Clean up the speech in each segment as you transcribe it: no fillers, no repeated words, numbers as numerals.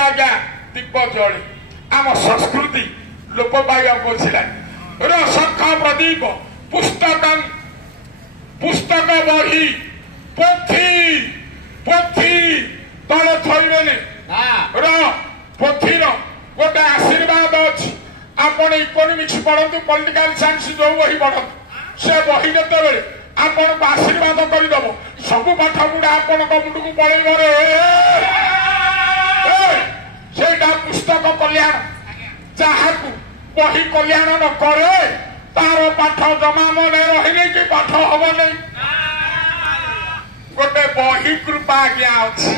ସବୁବେଳେ ଆଜ୍ଞା ଦୀପ ଜଳେ आम संस्कृति लोप पाइबा बसिला शंख प्रदीप पुस्तक पुस्तक बही पोथी पोथी तले थोइबेनी पोथीर गोटे आशीर्वाद अच्छी आपण इकोनोमिक्स पढ़तु पॉलिटिकल साइंस जो बही पढ़तु से बही जेते आपण आशीर्वाद करदेव सबू पाठ गुड़ा आपण मुंड को पड़े सेटा पुस्तक कल्याण जहाँ बही कल्याण न करे तार पाठ जमा मन रही कि पाठ हम नहीं गोटे बही कृपा आज्ञा अच्छी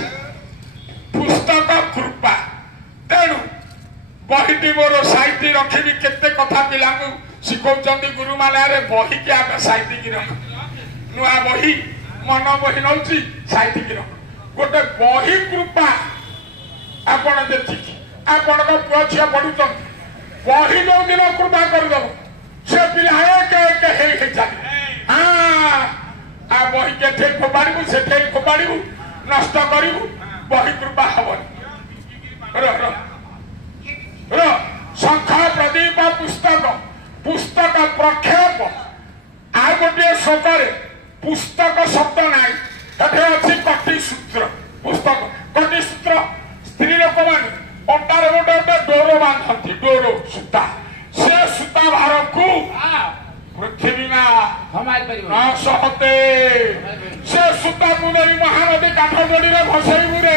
पुस्तक कृपा तेणु बहीटी मोर साइति रखी केते कथा पिला शिखौचंदी गुरु माने बही के आम साइति की रख नुआ बही मन बही नौची साइति की रख गोटे बही कृपा आपण देखिकी आपण पुआ झिया पढ़ुचंद बही जो दिन कृपा करदेव से पिला एक चली हाँ आ बही के फोपाड़ू से फोपाड़ू नष्ट करू बही कृपा हबनी शंख प्रदीप पुस्तक पुस्तक प्रक्षेप आ गोटे शब्द पुस्तक शब्द ना अच्छी कटिसूत्र पुस्तक कटिसूत्र स्त्री लोक मान अंटार गोटे गोटे डोर बांधती डोर सूता से सूता भार को पृथ्वी ना सहते से सूता को नहीं महानदी काठ जोड़ी भसैबू रे